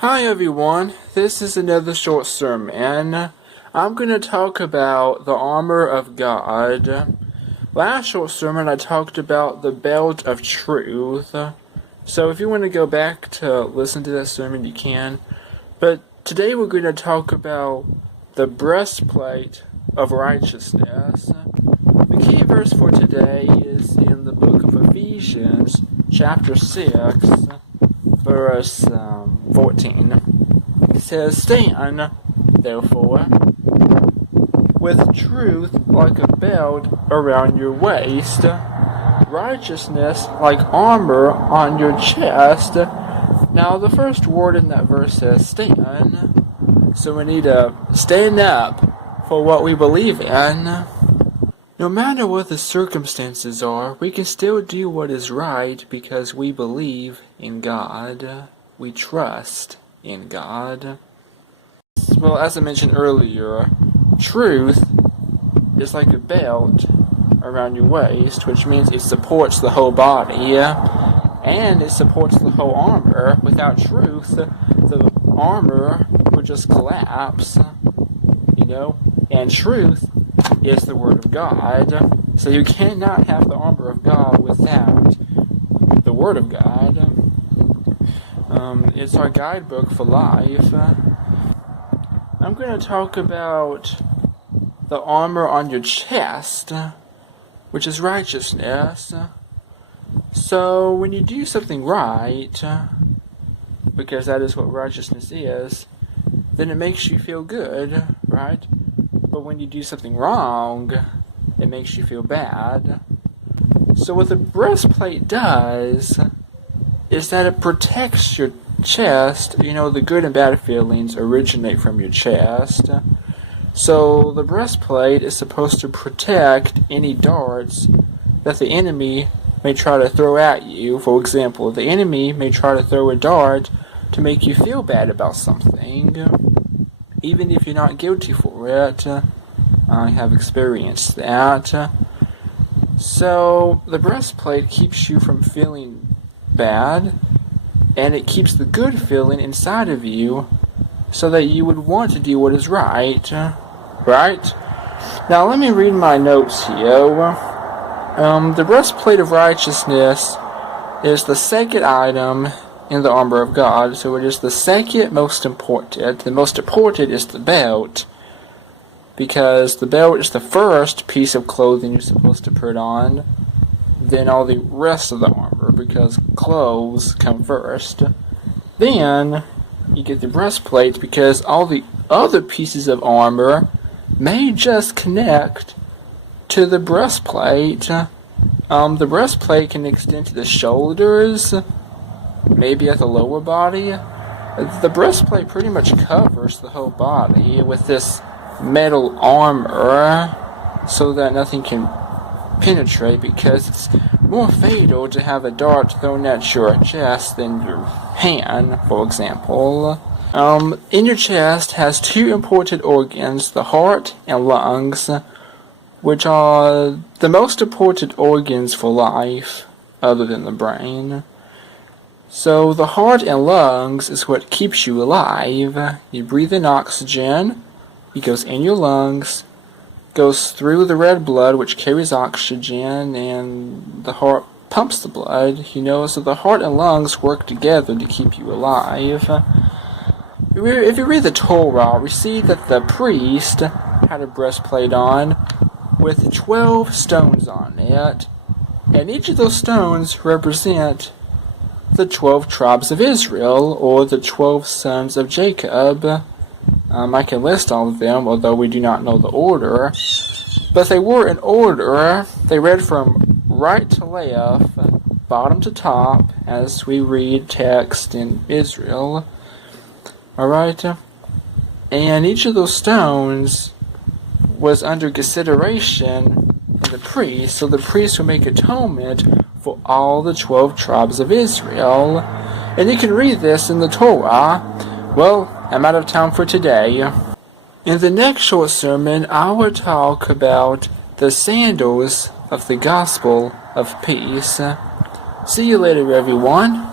Hi everyone, this is another short sermon. I'm going to talk about the armor of God. Last short sermon I talked about the belt of truth. So if you want to go back to listen to that sermon, you can. But today we're going to talk about the breastplate of righteousness. The key verse for today is in the book of Ephesians, chapter 6, verse 14. It says, "Stand, therefore, with truth like a belt around your waist, righteousness like armor on your chest." Now, the first word in that verse says stand, so we need to stand up for what we believe in. No matter what the circumstances are, we can still do what is right because we believe in God. We trust in God. Well, as I mentioned earlier, truth is like a belt around your waist, which means it supports the whole body, and it supports the whole armor. Without truth, the armor would just collapse, and truth is the Word of God. So you cannot have the armor of God without the Word of God. It's our guidebook for life. I'm going to talk about the armor on your chest, which is righteousness. So when you do something right, because that is what righteousness is, then it makes you feel good, right? But when you do something wrong, it makes you feel bad. So what the breastplate does is that it protects your chest. The good and bad feelings originate from your chest. So the breastplate is supposed to protect any darts that the enemy may try to throw at you. For example, the enemy may try to throw a dart to make you feel bad about something, even if you're not guilty for it. I have experienced that. So the breastplate keeps you from feeling bad, and it keeps the good feeling inside of you so that you would want to do what is right. Right? Now let me read my notes here. The breastplate of righteousness is the second item in the armor of God, so it is the second most important. The most important is the belt, because the belt is the first piece of clothing you're supposed to put on, then all the rest of the armor, because clothes come first. Then you get the breastplate, because all the other pieces of armor may just connect to the breastplate. The breastplate can extend to the shoulders, maybe at the lower body. The breastplate pretty much covers the whole body with this metal armor so that nothing can penetrate, because it's more fatal to have a dart thrown at your chest than your hand, for example. In your chest has two important organs, the heart and lungs, which are the most important organs for life, other than the brain. So the heart and lungs is what keeps you alive. You breathe in oxygen, it goes in your lungs, goes through the red blood, which carries oxygen, and the heart pumps the blood, so the heart and lungs work together to keep you alive. If you read the Torah, we see that the priest had a breastplate on with 12 stones on it, and each of those stones represent the 12 tribes of Israel, or the 12 sons of Jacob. I can list all of them, although we do not know the order, but they were in order. They read from right to left, bottom to top, as we read text in Israel. Alright? And each of those stones was under consideration in the priest, so the priest would make atonement for all the 12 tribes of Israel. And you can read this in the Torah. Well, I'm out of time for today. In the next short sermon, I will talk about the sandals of the gospel of peace. See you later, everyone.